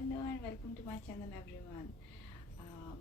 Hello and welcome to my channel everyone.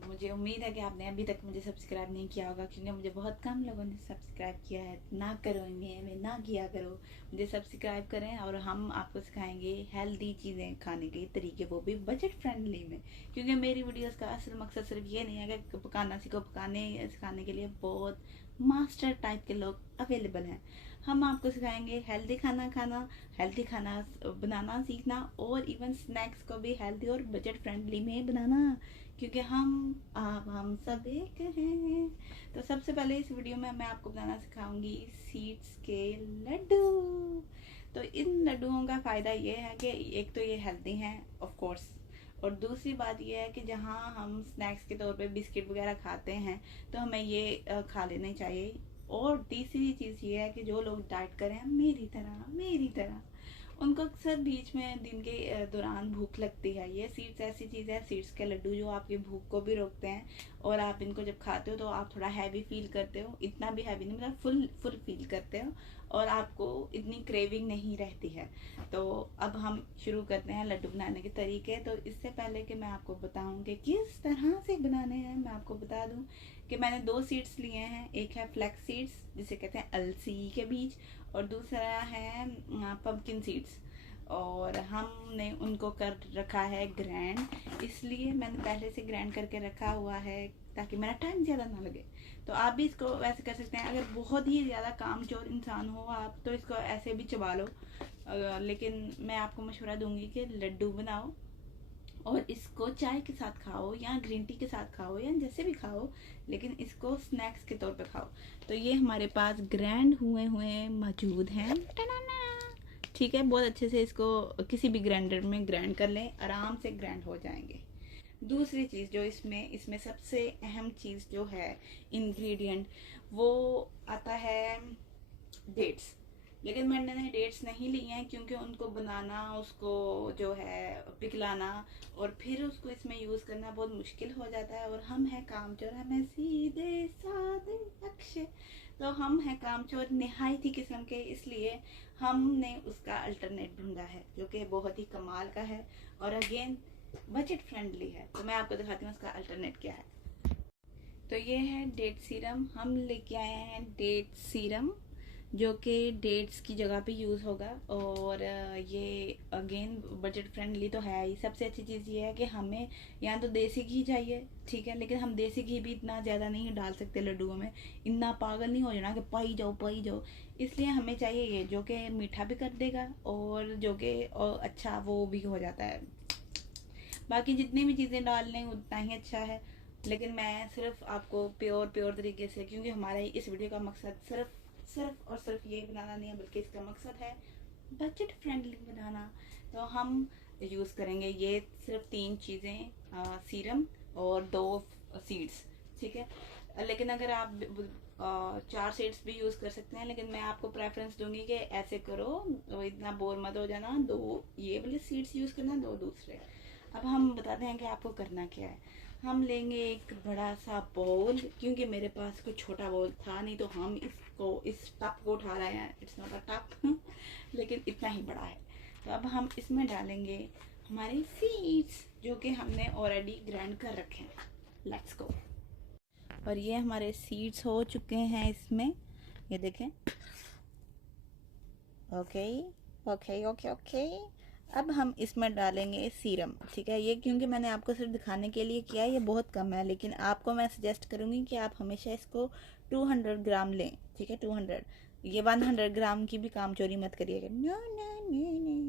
मुझे उम्मीद है कि आपने अभी तक मुझे सब्सक्राइब नहीं किया होगा, क्योंकि मुझे बहुत कम लोगों ने सब्सक्राइब किया है। ना करो, इन्हें ना किया करो, मुझे सब्सक्राइब करें। और हम आपको सिखाएंगे हेल्दी चीज़ें खाने के तरीके, वो भी बजट फ्रेंडली में। क्योंकि मेरी वीडियोस का असल मकसद सिर्फ ये नहीं है कि पकाना सीखो, पकाने सिखाने के लिए बहुत मास्टर टाइप के लोग अवेलेबल हैं। हम आपको सिखाएंगे हेल्दी खाना खाना, हेल्दी खाना बनाना सीखना, और इवन स्नैक्स को भी हेल्दी और बजट फ्रेंडली में बनाना, क्योंकि हम सब एक हैं। तो सबसे पहले इस वीडियो में मैं आपको बनाना सिखाऊंगी सीड्स के लड्डू। तो इन लड्डुओं का फ़ायदा ये है कि एक तो ये हेल्दी हैं ऑफ कोर्स, और दूसरी बात ये है कि जहाँ हम स्नैक्स के तौर पे बिस्किट वगैरह खाते हैं तो हमें ये खा लेने चाहिए। और तीसरी चीज़ ये है कि जो लोग डाइट करें मेरी तरह उनको अक्सर बीच में दिन के दौरान भूख लगती है। ये सीड्स ऐसी चीज़ है, सीड्स के लड्डू जो आपकी भूख को भी रोकते हैं, और आप इनको जब खाते हो तो आप थोड़ा हैवी फील करते हो। इतना भी हैवी नहीं, मतलब फुल फील करते हो, और आपको इतनी क्रेविंग नहीं रहती है। तो अब हम शुरू करते हैं लड्डू बनाने के तरीके। तो इससे पहले कि मैं आपको बताऊं कि किस तरह से बनाने हैं, मैं आपको बता दूं कि मैंने 2 सीड्स लिए हैं। एक है फ्लैक्स सीड्स, जिसे कहते हैं अलसी के बीज, और दूसरा है पम्पकिन सीड्स। और हमने उनको कर रखा है ग्रैंड, इसलिए मैंने पहले से ग्रैंड करके रखा हुआ है ताकि मेरा टाइम ज़्यादा ना लगे। तो आप भी इसको वैसे कर सकते हैं। अगर बहुत ही ज़्यादा कामचोर इंसान हो आप, तो इसको ऐसे भी चबा लो। लेकिन मैं आपको मशवरा दूंगी कि लड्डू बनाओ और इसको चाय के साथ खाओ, या ग्रीन टी के साथ खाओ, या जैसे भी खाओ, लेकिन इसको स्नैक्स के तौर पे खाओ। तो ये हमारे पास ग्रैंड हुए हुए मौजूद हैं। ठीक है, बहुत अच्छे से इसको किसी भी ग्राइंडर में ग्राइंड कर लें, आराम से ग्राइंड हो जाएंगे। दूसरी चीज़ जो इसमें सबसे अहम चीज़ जो है इंग्रेडिएंट, वो आता है डेट्स। लेकिन मैंने डेट्स नहीं ली हैं, क्योंकि उनको बनाना, उसको जो है पिघलाना, और फिर उसको इसमें यूज़ करना बहुत मुश्किल हो जाता है। और हम हैं कामचोर, हमें सीधे साधे अक्षय, तो हम हैं कामचोर निहायती किस्म के, इसलिए हमने उसका अल्टरनेट ढूंढा है जो कि बहुत ही कमाल का है और अगेन बजट फ्रेंडली है। तो मैं आपको दिखाती हूँ उसका अल्टरनेट क्या है। तो ये है डेट सीरम। हम लेके आए हैं डेट सीरम, जो कि डेट्स की जगह पे यूज़ होगा, और ये अगेन बजट फ्रेंडली तो है ही। सबसे अच्छी चीज़ ये है कि हमें यहाँ तो देसी घी चाहिए, ठीक है, लेकिन हम देसी घी भी इतना ज़्यादा नहीं डाल सकते लड्डुओं में। इतना पागल नहीं हो जाना कि पाई जाओ। इसलिए हमें चाहिए ये जो कि मीठा भी कर देगा, और जो कि अच्छा वो भी हो जाता है। बाकी जितनी भी चीज़ें डाल लें उतना ही अच्छा है, लेकिन मैं सिर्फ आपको प्योर तरीके से, क्योंकि हमारे इस वीडियो का मकसद सिर्फ ये बनाना नहीं है, बल्कि इसका मकसद है बजट फ्रेंडली बनाना। तो हम यूज़ करेंगे ये सिर्फ 3 चीज़ें, सीरम और 2 सीड्स, ठीक है। लेकिन अगर आप 4 सीड्स भी यूज़ कर सकते हैं, लेकिन मैं आपको प्रेफरेंस दूंगी कि ऐसे करो, इतना बोर मत हो जाना। 2 ये वाले सीड्स यूज़ करना, 2 दूसरे। अब हम बताते हैं कि आपको करना क्या है। हम लेंगे एक बड़ा सा बाउल, क्योंकि मेरे पास कोई छोटा बाउल था नहीं, तो हम इस टप को उठा रहे हैं। इट्स नॉट अ टप लेकिन इतना ही बड़ा है। तो अब हम इसमें डालेंगे हमारे सीड्स, जो कि हमने ऑलरेडी ग्राइंड कर रखे हैं। Let's go. और ये हमारे सीड्स हो चुके हैं इसमें, ये देखें। Okay okay okay okay. अब हम इसमें डालेंगे सीरम, ठीक है। ये क्योंकि मैंने आपको सिर्फ दिखाने के लिए किया है, ये बहुत कम है, लेकिन आपको मैं सजेस्ट करूँगी कि आप हमेशा इसको 200 ग्राम लें, ठीक है। 200, ये 100 ग्राम की भी काम चोरी मत करिएगा। No no no no.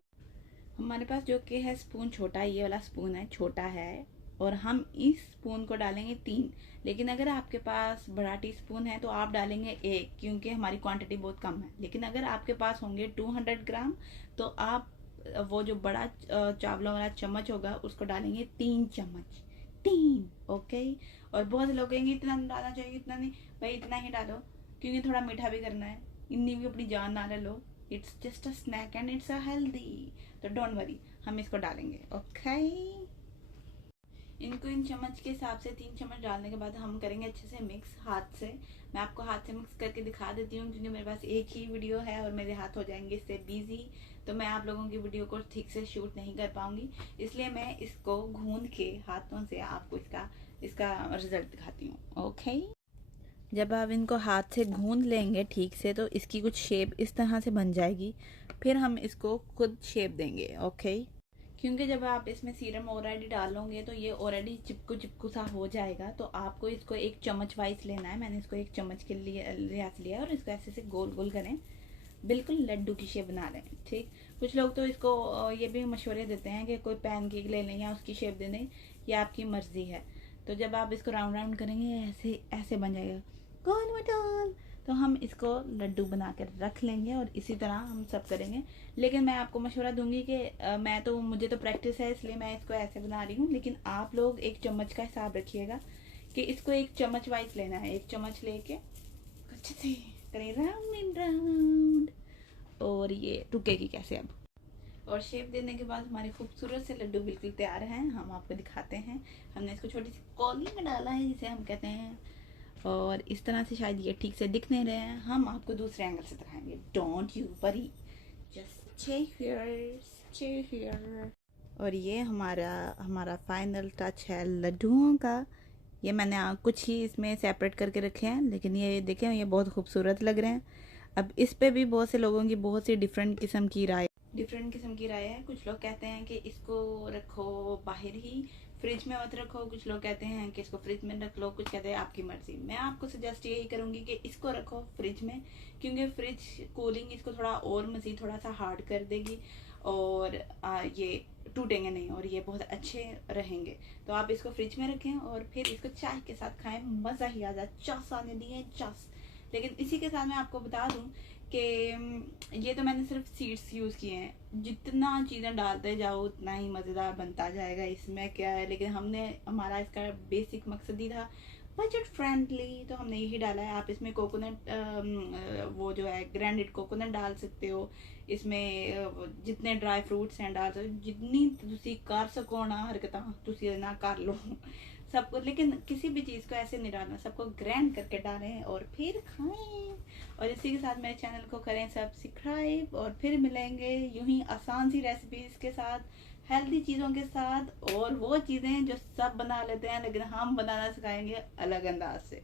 हमारे पास जो कि है स्पून छोटा, ये वाला स्पून है, छोटा है, और हम इस स्पून को डालेंगे 3। लेकिन अगर आपके पास बड़ा टी स्पून है तो आप डालेंगे 1, क्योंकि हमारी क्वांटिटी बहुत कम है। लेकिन अगर आपके पास होंगे 200 ग्राम, तो आप वो जो बड़ा चावलों वाला चम्मच होगा उसको डालेंगे 3 चम्मच, 3। ओके। और बहुत से लोग कहेंगे इतना डालना चाहिए, इतना नहीं। भाई इतना ही डालो, क्योंकि थोड़ा मीठा भी करना है। इतनी भी अपनी जान ना ले लो। It's just a snack and it's a healthy, तो डोंट वरी, हम इसको डालेंगे। ओके। इनको इन चम्मच के हिसाब से 3 चम्मच डालने के बाद हम करेंगे अच्छे से मिक्स हाथ से। मैं आपको हाथ से मिक्स करके दिखा देती हूँ, क्योंकि मेरे पास एक ही वीडियो है और मेरे हाथ हो जाएंगे इससे बिजी। तो मैं आप लोगों की वीडियो को ठीक से शूट नहीं कर पाऊंगी, इसलिए मैं इसको गूंद के हाथों से आपको इसका रिजल्ट दिखाती हूँ। ओके, जब आप इनको हाथ से गूंद लेंगे ठीक से तो इसकी कुछ शेप इस तरह से बन जाएगी, फिर हम इसको खुद शेप देंगे। ओके, क्योंकि जब आप इसमें सीरम ऑलरेडी डालोगे तो ये ऑलरेडी चिपकू चिपकू सा हो जाएगा, तो आपको इसको एक चम्मच वाइज लेना है। मैंने इसको एक चम्मच के लिए लिहाज लिया है और इसको ऐसे से गोल गोल करें, बिल्कुल लड्डू की शेप बना रहे हैं। ठीक, कुछ लोग तो इसको ये भी मशवरे देते हैं कि कोई पैनकेक ले लें या उसकी शेप दे दें, ये आपकी मर्जी है। तो जब आप इसको राउंड राउंड करेंगे ऐसे ऐसे बन जाएगा गोल मटोल, तो हम इसको लड्डू बना कर रख लेंगे और इसी तरह हम सब करेंगे। लेकिन मैं आपको मशवरा दूंगी कि मुझे तो प्रैक्टिस है इसलिए मैं इसको ऐसे बना रही हूँ, लेकिन आप लोग एक चम्मच का हिसाब रखिएगा कि इसको एक चम्मच वाइज लेना है। एक चम्मच लेके अच्छे से करें राउंड एंड राउंड, और ये रुकेगी कैसे अब। और शेप देने के बाद हमारे खूबसूरत से लड्डू बिल्कुल तैयार हैं। हम आपको दिखाते हैं। हमने इसको छोटी सी कौली में डाला है जिसे हम कहते हैं, और इस तरह से शायद ये ठीक से दिख नहीं रहे हैं, हम आपको दूसरे एंगल से दिखाएंगे। Don't you worry, just stay here. और ये हमारा फाइनल टच है लड्डुओं का। ये मैंने कुछ ही इसमें सेपरेट करके रखे हैं, लेकिन ये देखें ये बहुत खूबसूरत लग रहे हैं। अब इस पे भी बहुत से लोगों की बहुत सी डिफरेंट किस्म की राय है। कुछ लोग कहते हैं कि इसको रखो बाहर ही, फ्रिज में मत रखो। कुछ लोग कहते हैं कि इसको फ्रिज में रख लो। कुछ कहते हैं आपकी मर्जी। मैं आपको सजेस्ट यही करूंगी कि इसको रखो फ्रिज में, क्योंकि फ्रिज कूलिंग इसको थोड़ा और मज़ीद थोड़ा सा हार्ड कर देगी और ये टूटेंगे नहीं और ये बहुत अच्छे रहेंगे। तो आप इसको फ्रिज में रखें और फिर इसको चाय के साथ खाएं, मज़ा ही आ जाए। चस आने दिए चस। लेकिन इसी के साथ मैं आपको बता दूं कि ये तो मैंने सिर्फ सीड्स यूज़ किए हैं। जितना चीज़ें डालते जाओ उतना ही मज़ेदार बनता जाएगा। इसमें क्या है, लेकिन हमारा इसका बेसिक मकसद ही था बजट फ्रेंडली, तो हमने यही डाला है। आप इसमें कोकोनट वो जो है ग्राइंडेड कोकोनट डाल सकते हो। इसमें जितने ड्राई फ्रूट्स हैं डाल सकते हो, जितनी तुसी कर सको ना हरकतां तुसी ना कर लो सबको। लेकिन किसी भी चीज़ को ऐसे नहीं डालना, सबको ग्राइंड करके डालें और फिर खाएं। और इसी के साथ मेरे चैनल को करें सब्सक्राइब, और फिर मिलेंगे यूं ही आसान सी रेसिपीज़ के साथ, हेल्दी चीज़ों के साथ, और वो चीज़ें जो सब बना लेते हैं लेकिन हम बनाना सिखाएंगे अलग अंदाज से।